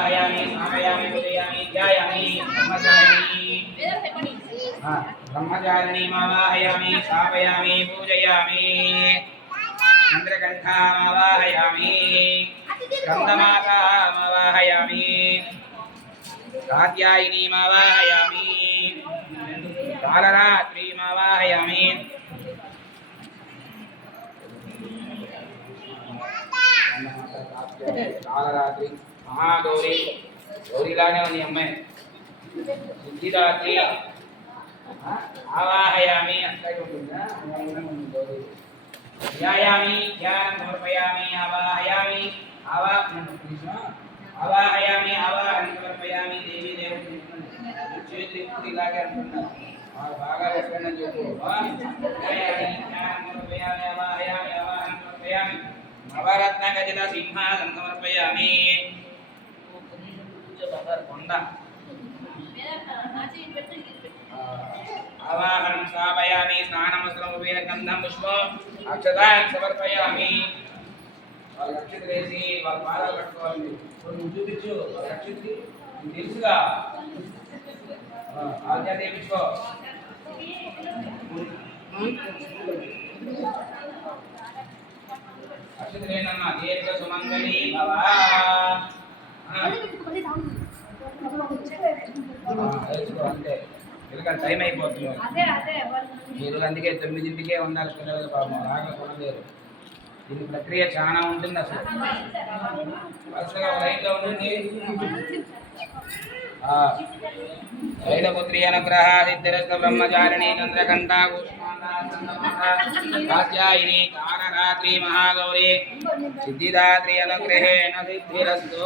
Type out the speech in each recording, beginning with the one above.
आयामी सामयामी उदयामी ध्यायामी ब्रह्मचारिणी हाँ ब्रह्मचारिणी मावाहयामी स्थापयामी पूजयामी चंद्रकंठा मावाहयामी कंदमाता मावाहयामी कात्यायिनी मावाहयामी कालरात्रि मावाहयामी కాలరాత్రి మహాగౌరి గౌరిలానే ఉంది ఈ అమ్మాయి సిద్ధిదాత్రి ఆ, ఆవాహయామి అట్లాగే ఉంటుందా అలాగే ఉంది గౌరి ధ్యాయామి ధ్యానం సమర్పయామి ఆవాహయామి ఆవా ఆవాహయామి ఆవాహన సమర్పయామి దేవి దేవుడి చేతులు ఇప్పుడు ఇలాగే అంటున్నారు ఆ, బాగా చెప్పండి అని చెప్పు సమర్పయామి నవరత్న గజల సింహాసనం సమర్పయామి కొండ ఆవాహనం స్థాపయామి స్నానమస్త్రముపేన గంధం పుష్పం అక్షతాన్ని సమర్పయామి వాళ్ళ అక్షతలు వేసి వాళ్ళ పాదాలు పట్టుకోవాలి మీరు. ఇప్పుడు నువ్వు చూపించు వాళ్ళ అక్షతలు నీకు తెలుసుగా ఆ, అక్షతలు ఏంటమ్మా దీర్ఘ సుమంగళి భవ. ఎందుకంటే టైం అయిపోతుంది. మీరు అందుకే తొమ్మిదింటికే ఉండాలి పిల్లలు పాపం బాగా కొనలేరు దీని ప్రక్రియ చాలా ఉంటుంది అసలు. వరుసగా లైన్లో ఉండండి. శైలపుత్రి అనుగ్రహ సిద్ధిరస్త బ్రహ్మచారిణి చంద్రకంఠ కాత్యాయిని కారరాత్రి మహాగౌరీ. సిద్ధిదాత్రి అనుగ్రహేణ సిద్ధిరస్తు.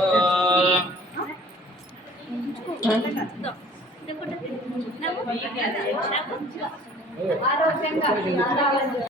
ఆరోగ్యంగా.